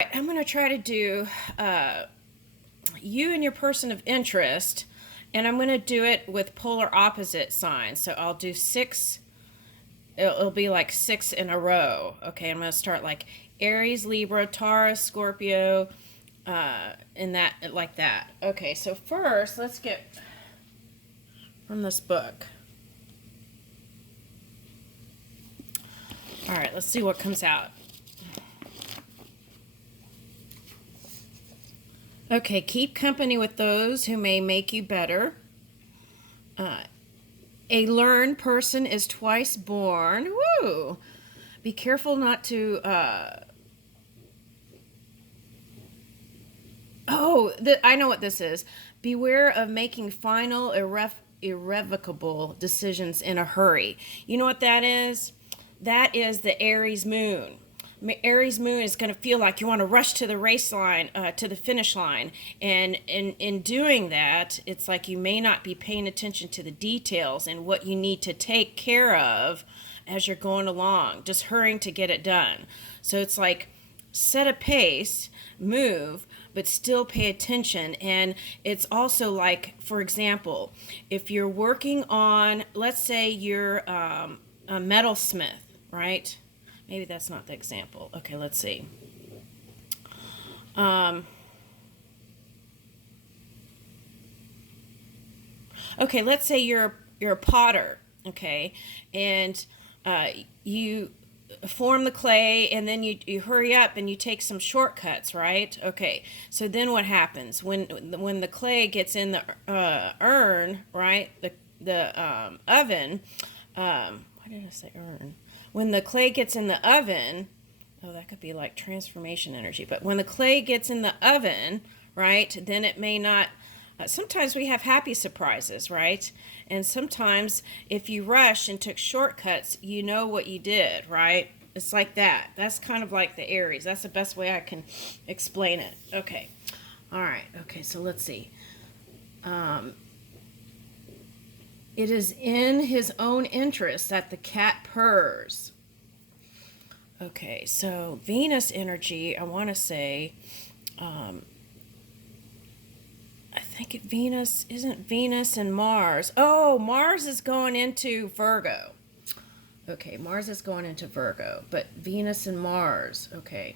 I'm going to try to do you and your person of interest, and I'm going to do it with polar opposite signs. So I'll do six, it'll be like six in a row. Okay, I'm going to start like Aries, Libra, Taurus, Scorpio, in that, like that. Okay, so first, let's get from this book. All right, let's see what comes out. Okay, keep company with those who may make you better. A learned person is twice born. Woo! Be careful not to. I know what this is. Beware of making final, irrevocable decisions in a hurry. You know what that is? That is the Aries moon. Aries moon is going to feel like you want to rush to the race line, to the finish line. And in doing that, it's like you may not be paying attention to the details and what you need to take care of as you're going along, just hurrying to get it done. So it's like set a pace, move, but still pay attention. And it's also like, for example, if you're working on, let's say you're a metalsmith, right? Maybe that's not the example. Okay, let's see. Okay, let's say you're a potter, okay, and you form the clay, and then you hurry up and you take some shortcuts, right? Okay, so then what happens when the clay gets in the urn, right? The oven. Why did I say urn? When the clay gets in the oven, oh, that could be like transformation energy, but when the clay gets in the oven, right, then it may not, sometimes we have happy surprises, right? And sometimes if you rush and took shortcuts, you know what you did, right? It's like that. That's kind of like the Aries. That's the best way I can explain it. Okay. All right. Okay, so let's see. It is in his own interest that the cat purrs. Okay, so Venus energy, I want to say, I think Venus, isn't Venus and Mars. Oh, Mars is going into Virgo. Okay, Mars is going into Virgo, but Venus and Mars, okay.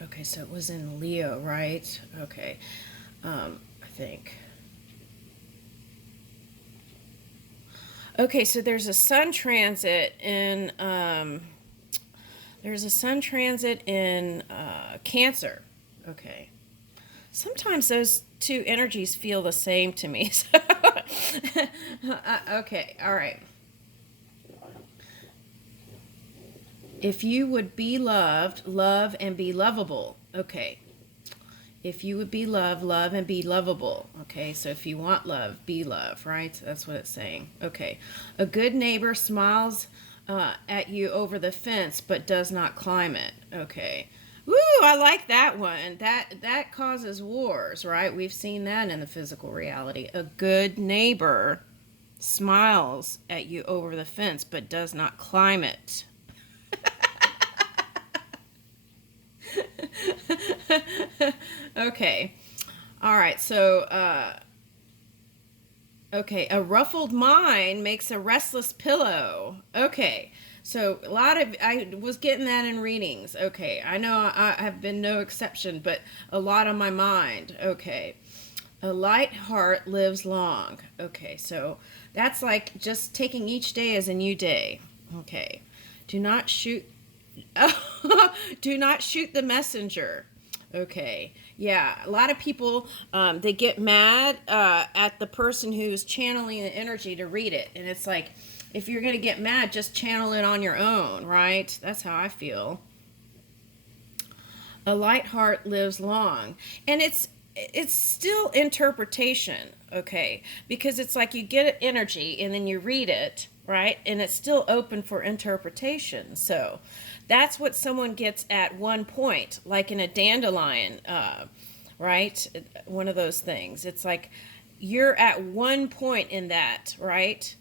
Okay, so it was in Leo, right? Okay, I think. Okay, so there's a sun transit in Cancer. Okay, sometimes those two energies feel the same to me. So okay, all right. If you would be loved, love and be lovable. Okay. If you would be loved, love and be lovable. Okay, so if you want love, be love, right? That's what it's saying. Okay. A good neighbor smiles at you over the fence but does not climb it. Okay. Woo, I like that one. That causes wars, right? We've seen that in the physical reality. A good neighbor smiles at you over the fence but does not climb it. Okay. All right. So, okay. A ruffled mind makes a restless pillow. Okay. So I was getting that in readings. Okay. I know I have been no exception, but a lot on my mind. Okay. A light heart lives long. Okay. So that's like just taking each day as a new day. Okay. Do not shoot. Do not shoot the messenger. Okay. Yeah. A lot of people, they get mad at the person who's channeling the energy to read it. And it's like, if you're going to get mad, just channel it on your own, right? That's how I feel. A light heart lives long. And it's still interpretation, okay? Because it's like you get energy and then you read it, right? And it's still open for interpretation. So that's what someone gets at one point, like in a dandelion, right? One of those things. It's like you're at one point in that, right?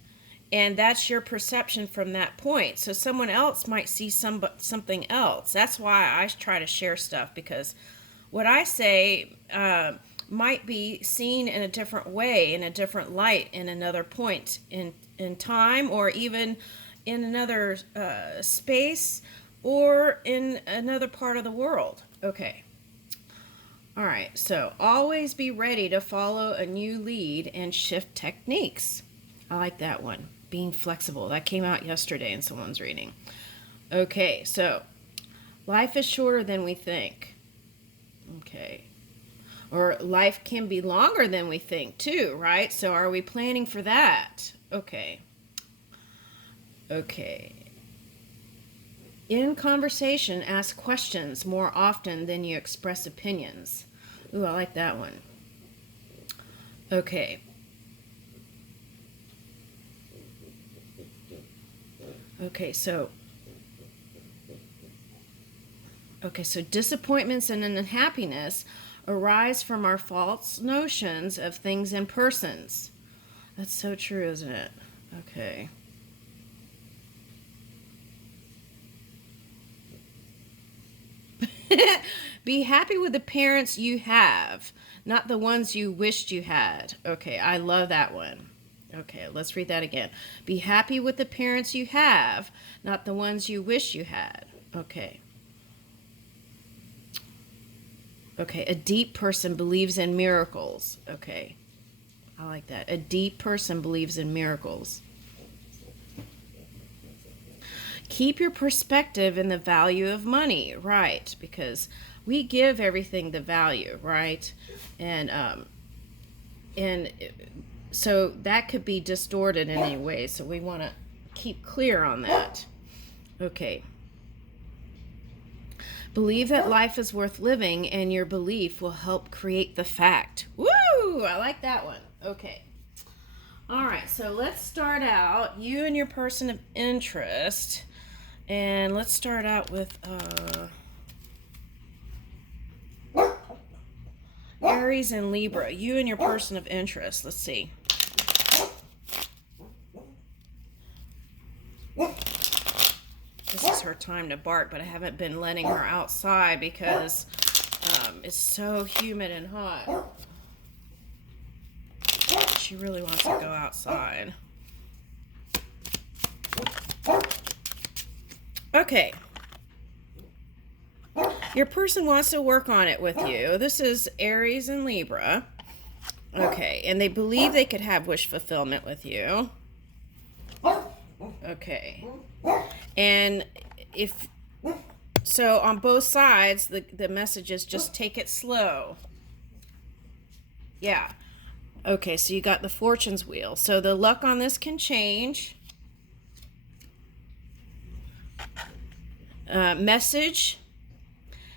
And that's your perception from that point. So someone else might see something else. That's why I try to share stuff, because what I say might be seen in a different way, in a different light, in another point in time, or even in another space, or in another part of the world. Okay. All right. So always be ready to follow a new lead and shift techniques. I like that one. Being flexible. That came out yesterday in someone's reading. Okay, so life is shorter than we think. Okay. Or life can be longer than we think too, right? So are we planning for that? Okay. Okay. In conversation, ask questions more often than you express opinions. Ooh, I like that one. Okay. Okay, so disappointments and unhappiness arise from our false notions of things and persons. That's so true, isn't it? Okay. Be happy with the parents you have, not the ones you wished you had. Okay, I love that one. Okay, let's read that again. Be happy with the parents you have, not the ones you wish you had. Okay. Okay, a deep person believes in miracles. Okay, I like that. A deep person believes in miracles. Keep your perspective in the value of money, right? Because we give everything the value, right? And so that could be distorted in any way. So we want to keep clear on that. Okay. Believe that life is worth living, and your belief will help create the fact. Woo! I like that one. Okay. All right. So let's start out, you and your person of interest. And let's start out with Aries and Libra. You and your person of interest. Let's see. This is her time to bark, but I haven't been letting her outside because it's so humid and hot. She really wants to go outside. Okay. Your person wants to work on it with you. This is Aries and Libra. Okay. And they believe they could have wish fulfillment with you. Okay. And if so, on both sides, the message is just take it slow. Yeah. Okay, so you got the fortune's wheel. So the luck on this can change. Message,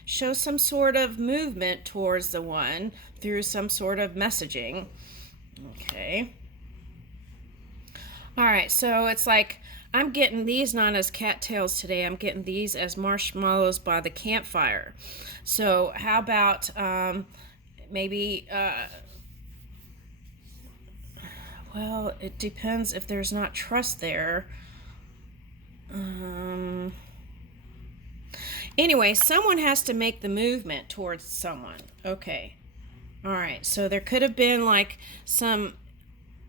show some sort of movement towards the one through some sort of messaging. Okay. All right, so it's like I'm getting these not as cattails today. I'm getting these as marshmallows by the campfire. So how about maybe, well, it depends if there's not trust there. Anyway, someone has to make the movement towards someone. Okay. All right. So there could have been like some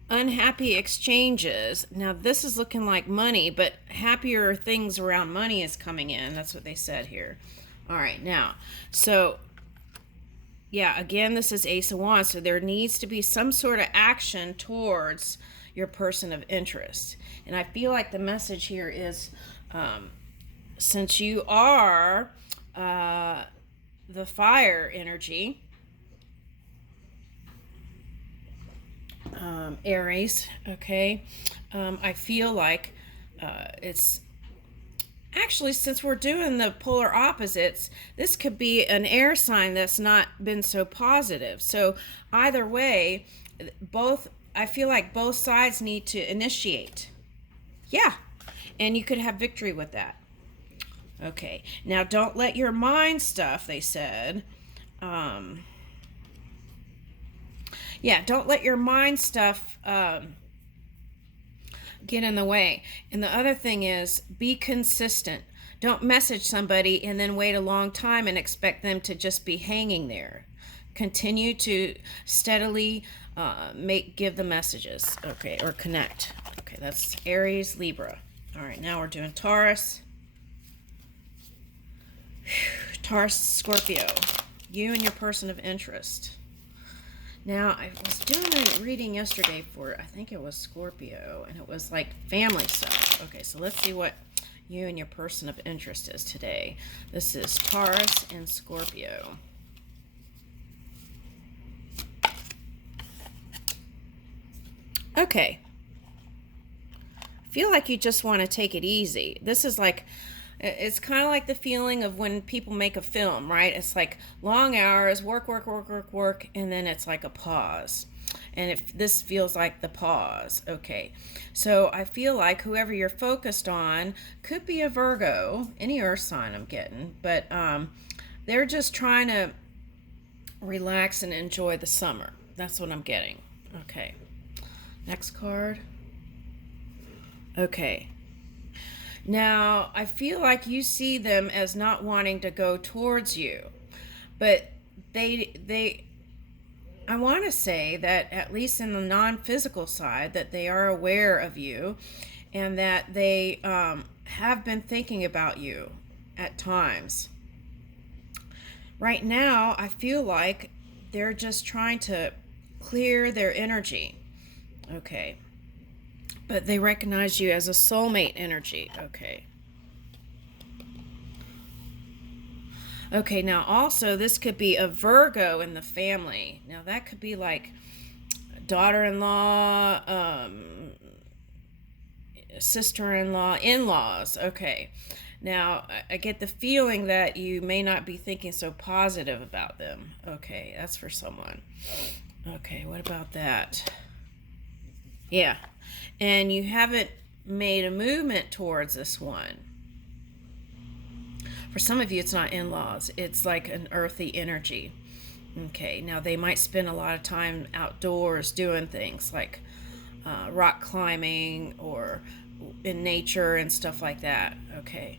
unhappy exchanges. Now this is looking like money, but happier things around money is coming in. That's what they said here. All right. Now, so yeah, again, this is Ace of Wands. So there needs to be some sort of action towards your person of interest. And I feel like the message here is, since you are the fire energy, Aries, okay, I feel like it's actually, since we're doing the polar opposites, this could be an air sign that's not been so positive. So either way, I feel like both sides need to initiate. Yeah, and you could have victory with that. Okay, now don't let your mind stuff, they said. Yeah, don't let your mind stuff get in the way. And the other thing is, be consistent. Don't message somebody and then wait a long time and expect them to just be hanging there. Continue to steadily give the messages, okay, or connect. Okay, that's Aries, Libra. All right, now we're doing Taurus. Taurus, Scorpio. You and your person of interest. Now, I was doing a reading yesterday for, I think it was Scorpio, and it was like family stuff. Okay, so let's see what you and your person of interest is today. This is Taurus and Scorpio. Okay. I feel like you just want to take it easy. This is like, it's kind of like the feeling of when people make a film, right? It's like long hours, work, and then it's like a pause. And if this feels like the pause, okay. So I feel like whoever you're focused on could be a Virgo, any earth sign I'm getting, but they're just trying to relax and enjoy the summer. That's what I'm getting. Okay. Next card. Okay. Now, I feel like you see them as not wanting to go towards you, but I want to say that at least in the non-physical side, that they are aware of you and that they have been thinking about you at times. Right now, I feel like they're just trying to clear their energy. Okay. But they recognize you as a soulmate energy. Okay. Okay, now also this could be a Virgo in the family. Now that could be like daughter-in-law, sister-in-law, in-laws. Okay. Now, I get the feeling that you may not be thinking so positive about them. Okay, that's for someone. Okay, what about that? Yeah. And you haven't made a movement towards this one. For some of you, it's not in-laws. It's like an earthy energy. Okay, now they might spend a lot of time outdoors doing things like rock climbing or in nature and stuff like that. Okay.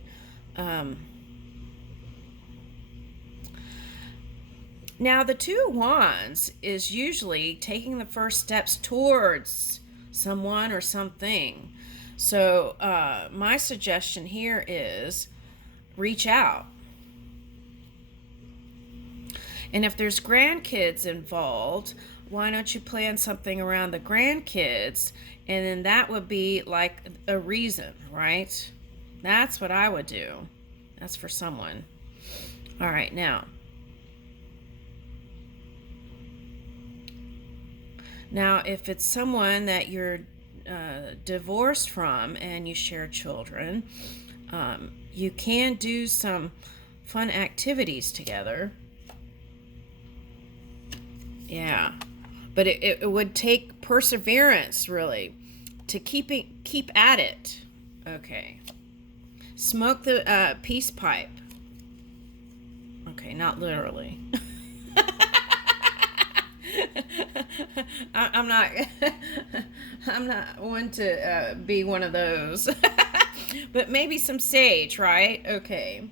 Now, the Two of Wands is usually taking the first steps towards someone or something. So my suggestion here is reach out. And if there's grandkids involved, why don't you plan something around the grandkids? And then that would be like a reason, right? That's what I would do. That's for someone. All right, now. Now, if it's someone that you're divorced from and you share children, you can do some fun activities together. Yeah, but it would take perseverance, really, to keep at it. Okay. Smoke the peace pipe. Okay, not literally. I'm not one to be one of those. But maybe some sage, right? Okay.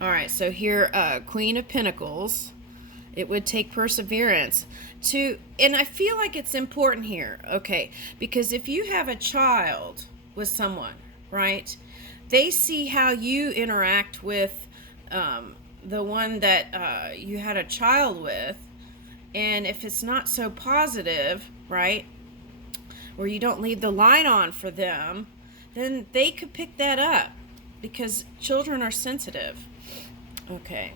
All right, so here, Queen of Pentacles. It would take perseverance and I feel like it's important here, okay, because if you have a child with someone, right, they see how you interact with the one that you had a child with, and if it's not so positive, right, or you don't leave the light on for them, then they could pick that up because children are sensitive. Okay.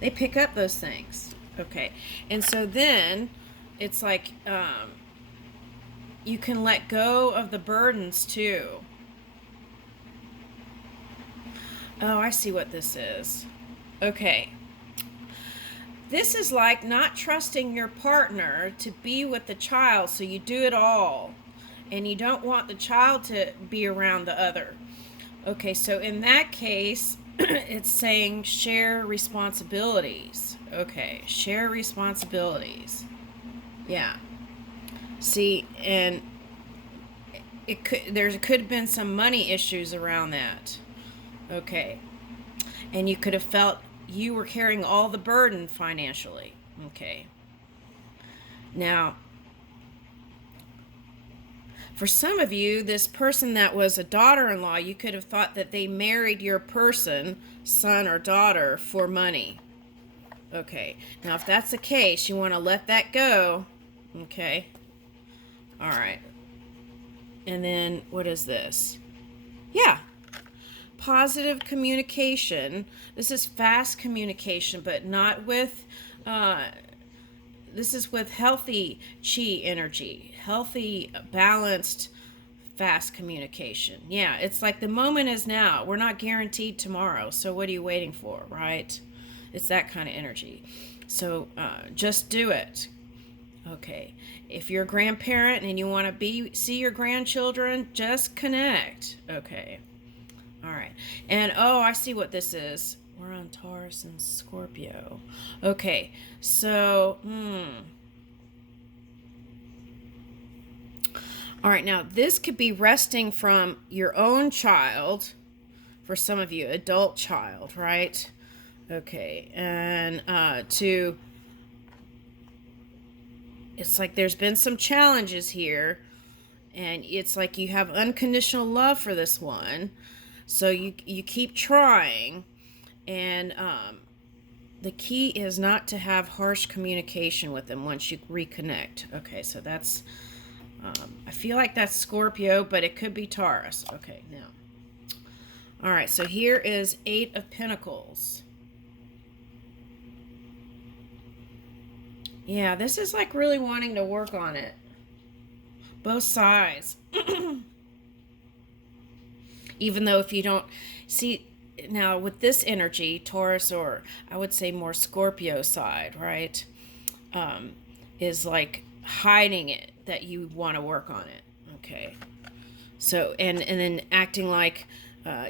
They pick up those things. Okay. And so then it's like you can let go of the burdens too. Oh, I see what this is. Okay. This is like not trusting your partner to be with the child, so you do it all. And you don't want the child to be around the other. Okay, so in that case, it's saying share responsibilities. Okay, share responsibilities. Yeah. See, and there could have been some money issues around that. Okay. And you could have felt you were carrying all the burden financially. Okay. Now, for some of you, this person that was a daughter-in-law, you could have thought that they married your person, son or daughter, for money. Okay. Now, if that's the case, you want to let that go. Okay. All right. And then, what is this? Yeah. Positive communication. This is fast communication, but not with, this is with healthy chi energy, healthy, balanced, fast communication. Yeah, it's like the moment is now. We're not guaranteed tomorrow, so what are you waiting for, right? It's that kind of energy. So just do it. Okay. If you're a grandparent and you want to see your grandchildren, just connect. Okay. All right. And oh, I see what this is. We're on Taurus and Scorpio. Okay. So, all right. Now, this could be resting from your own child, for some of you, adult child, right? Okay. And it's like there's been some challenges here, and it's like you have unconditional love for this one. So you keep trying, and the key is not to have harsh communication with them once you reconnect. Okay, so that's, I feel like that's Scorpio, but it could be Taurus. Okay, now. All right, so here is 8 of Pentacles. Yeah, this is like really wanting to work on it. Both sides. Even though if you don't see, now with this energy, Taurus, or I would say more Scorpio side, right, is like hiding it, that you want to work on it. Okay. So, and then acting like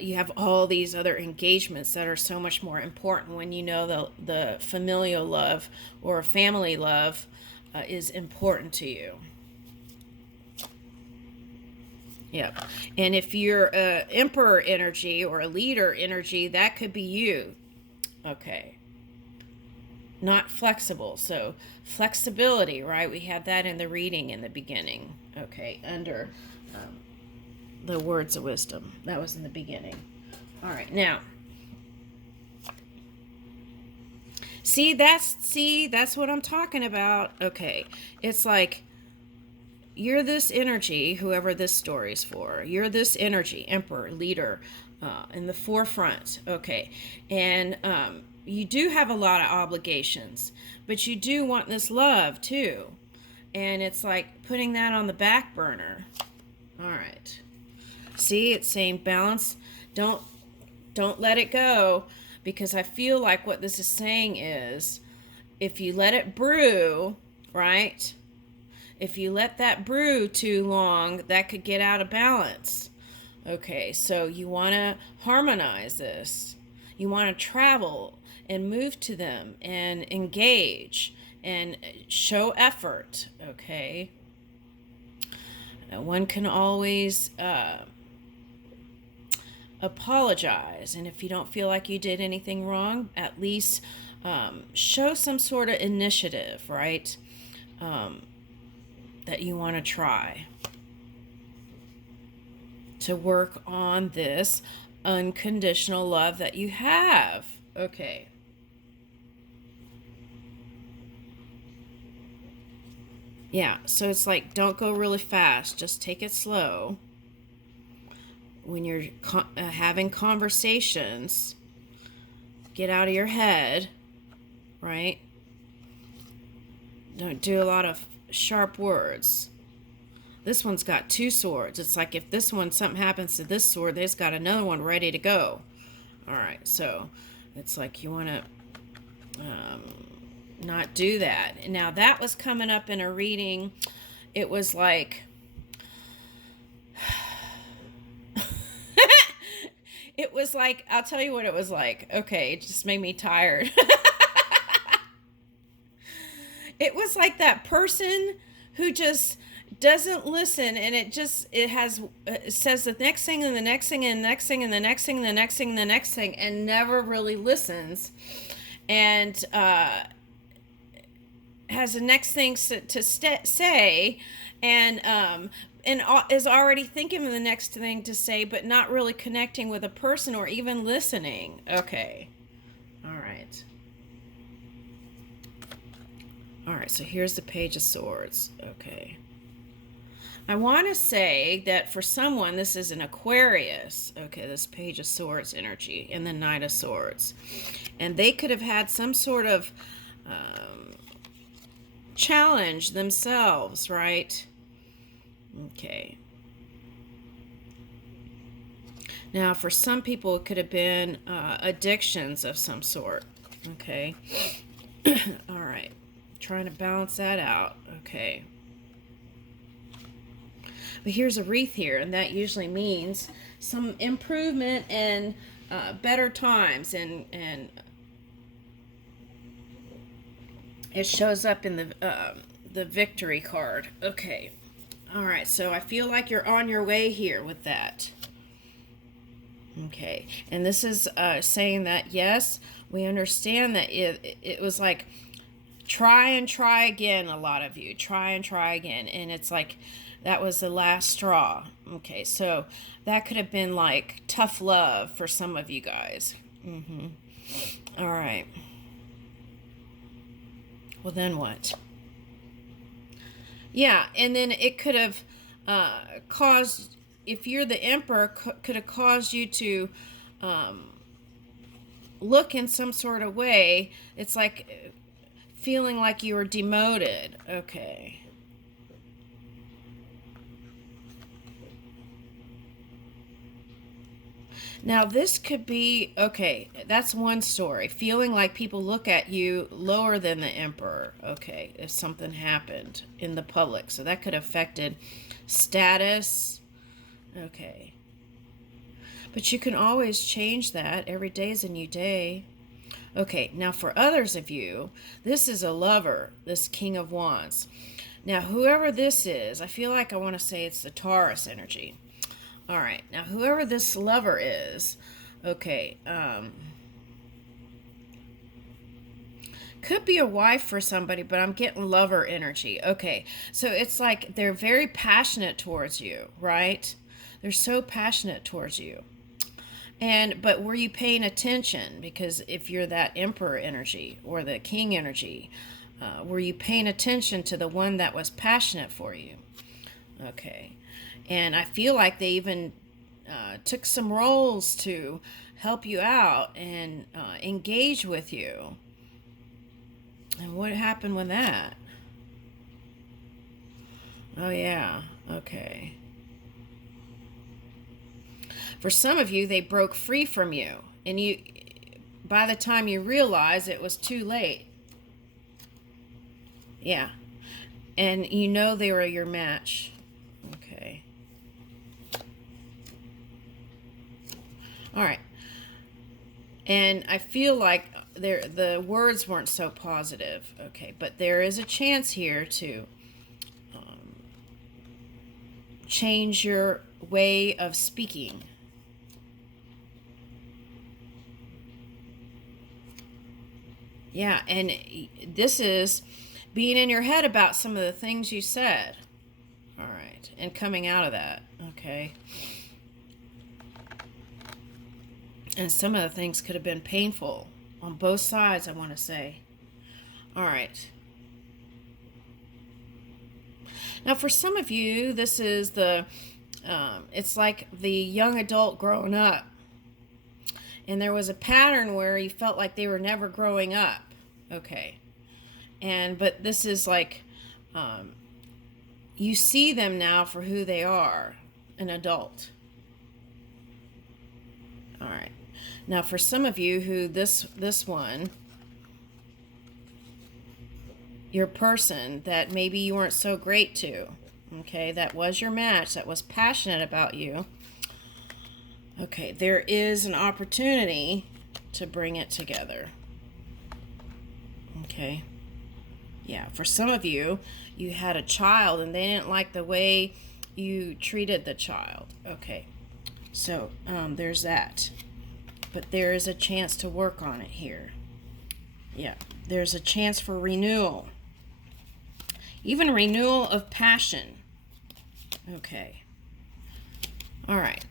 you have all these other engagements that are so much more important when you know the familial love or family love is important to you. Yeah. And if you're a emperor energy or a leader energy, that could be you. Okay. Not flexible. So flexibility, right? We had that in the reading in the beginning. Okay. Under the words of wisdom. That was in the beginning. All right. Now, see, that's what I'm talking about. Okay. It's like, you're this energy, whoever this story's for. You're this energy, emperor, leader, in the forefront. Okay. And you do have a lot of obligations, but you do want this love too. And it's like putting that on the back burner. All right. See, it's saying balance. Don't let it go, because I feel like what this is saying is, if you let it brew, right? If you let that brew too long, that could get out of balance. Okay, so you want to harmonize this. You want to travel and move to them and engage and show effort. Okay. One can always apologize, and if you don't feel like you did anything wrong, at least show some sort of initiative, right? That you want to try to work on this unconditional love that you have. Okay. Yeah, so it's like, don't go really fast. Just take it slow. When you're having conversations, get out of your head, right? Don't do a lot of sharp words. This one's got 2 swords. It's like if this one, something happens to this sword, they've got another one ready to go. All right, so it's like you want to not do that. Now, that was coming up in a reading. It was like, it was like, I'll tell you what it was like. Okay, it just made me tired. It was like that person who just doesn't listen, and it says the next thing and the next thing and the next thing and the next thing and the next thing and the next thing, and never really listens, and has the next thing to say, and is already thinking of the next thing to say, but not really connecting with a person or even listening. Okay. All right. All right, so here's the Page of Swords. Okay. I want to say that for someone, this is an Aquarius. Okay, this Page of Swords energy and the Knight of Swords. And they could have had some sort of challenge themselves, right? Okay. Now, for some people, it could have been addictions of some sort. Okay. All right. Trying to balance that out. Okay. But here's a wreath here, and that usually means some improvement and better times, and it shows up in the victory card. Okay. All right, so I feel like you're on your way here with that. Okay, and this is saying that, yes, we understand that it was like try and try again, a lot of you. Try and try again, and it's like that was the last straw. Okay, so that could have been like tough love for some of you guys. All right. Well, then what? Yeah, and then it could have caused, if you're the Emperor, could have caused you to look in some sort of way. It's like feeling like you were demoted. Okay. Now, this could be, okay, that's one story. Feeling like people look at you lower than the Emperor, okay, if something happened in the public. So that could have affected status, okay. But you can always change that. Every day is a new day. Okay, now for others of you, this is a lover, this King of Wands. Now, whoever this is, I feel like I want to say it's the Taurus energy. All right, now whoever this lover is, okay, could be a wife for somebody, but I'm getting lover energy. Okay, so it's like they're very passionate towards you, right? They're so passionate towards you. But were you paying attention? Because if you're that Emperor energy or the King energy, were you paying attention to the one that was passionate for you? Okay. And I feel like they even took some roles to help you out and engage with you. And what happened with that? Oh, yeah. Okay. For some of you, they broke free from you. And by the time you realize, it was too late. Yeah. And you know they were your match. Okay. All right. And I feel like the words weren't so positive. Okay, but there is a chance here to change your way of speaking. Yeah, and this is being in your head about some of the things you said. All right, and coming out of that. Okay. And some of the things could have been painful on both sides, I want to say. All right. Now, for some of you, this is it's like the young adult growing up. And there was a pattern where you felt like they were never growing up. Okay. But this is like, you see them now for who they are, an adult. All right. Now, for some of you who this one, your person that maybe you weren't so great to, okay, that was your match, that was passionate about you, okay, there is an opportunity to bring it together. Okay. Yeah, for some of you, you had a child and they didn't like the way you treated the child. Okay, so there's that. But there is a chance to work on it here. Yeah, there's a chance for renewal. Even renewal of passion. Okay. All right.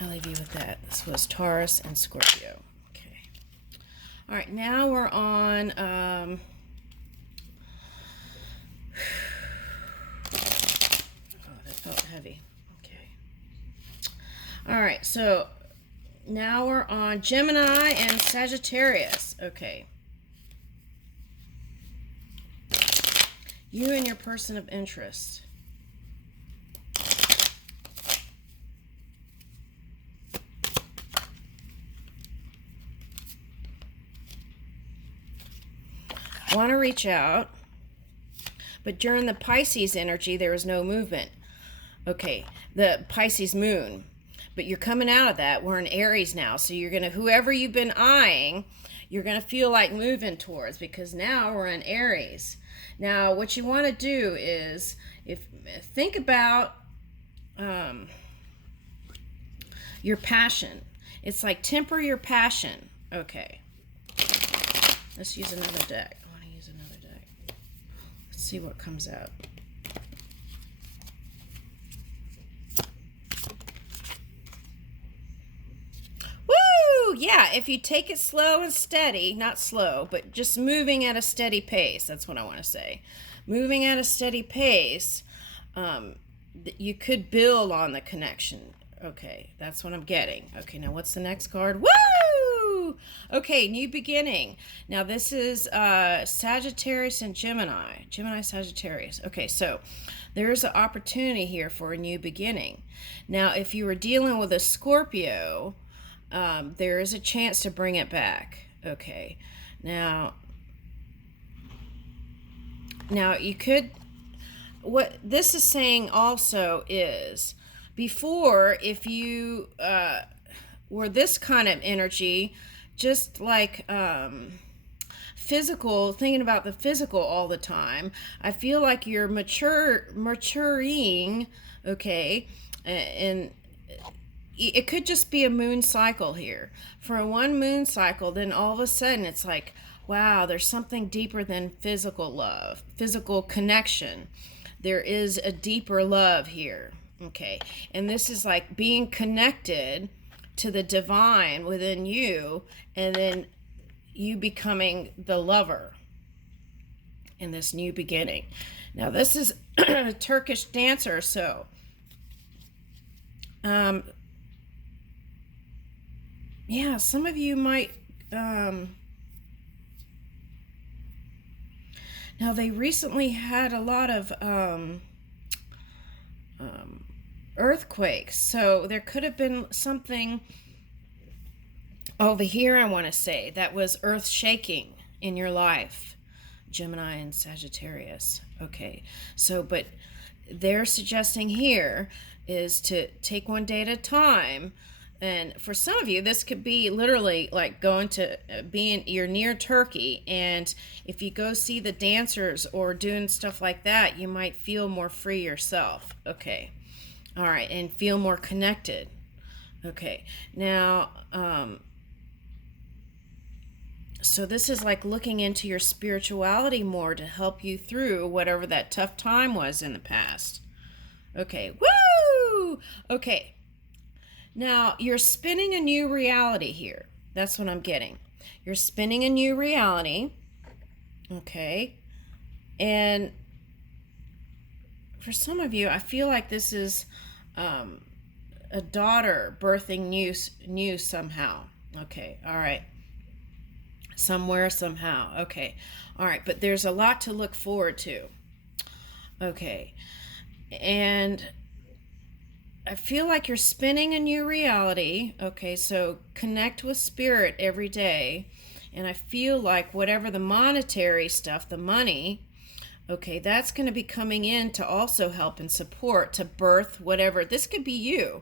I'll leave you with that. This was Taurus and Scorpio. Okay. All right, now we're on... oh, that felt heavy. Okay. All right, so now we're on Gemini and Sagittarius. Okay. You and your person of interest. Want to reach out, but during the Pisces energy, there is no movement. Okay, the Pisces moon. But you're coming out of that. We're in Aries now. So you're going to, whoever you've been eyeing, you're going to feel like moving towards, because now we're in Aries. Now, what you want to do is, think about your passion. It's like temper your passion. Okay. Let's use another deck. I want to use another deck. Let's see what comes out. Yeah, if you take it slow and steady, not slow, but just moving at a steady pace, that's what I want to say. Moving at a steady pace, you could build on the connection. Okay, that's what I'm getting. Okay, now what's the next card? Woo! Okay, new beginning. Now this is Sagittarius and Gemini. Gemini, Sagittarius. Okay, so there's an opportunity here for a new beginning. Now, if you were dealing with a Scorpio, there is a chance to bring it back. Okay. Now you could, what this is saying also is, before, if you were this kind of energy, just like physical, thinking about the physical all the time, I feel like you're maturing, okay, and it could just be a moon cycle here. For one moon cycle, then all of a sudden it's like, wow, there's something deeper than physical love, physical connection. There is a deeper love here, okay? And this is like being connected to the divine within you, and then you becoming the lover in this new beginning. Now, this is a Turkish dancer, so yeah, some of you might, now they recently had a lot of earthquakes, so there could have been something over here, I want to say, that was earth shaking in your life, Gemini and Sagittarius. Okay, so, but they're suggesting here is to take one day at a time. And for some of you, this could be literally like going to you're near Turkey, and if you go see the dancers or doing stuff like that, you might feel more free yourself. Okay. All right. And feel more connected. Okay. Now, so this is like looking into your spirituality more to help you through whatever that tough time was in the past. Okay. Woo! Okay. Now, you're spinning a new reality here. That's what I'm getting. You're spinning a new reality. Okay. And for some of you, I feel like this is a daughter birthing new somehow. Okay. All right. Somewhere, somehow. Okay. All right. But there's a lot to look forward to. Okay. And I feel like you're spinning a new reality. Okay, so connect with spirit every day. And I feel like whatever the monetary stuff, the money, okay, that's going to be coming in to also help and support, to birth whatever. This could be you.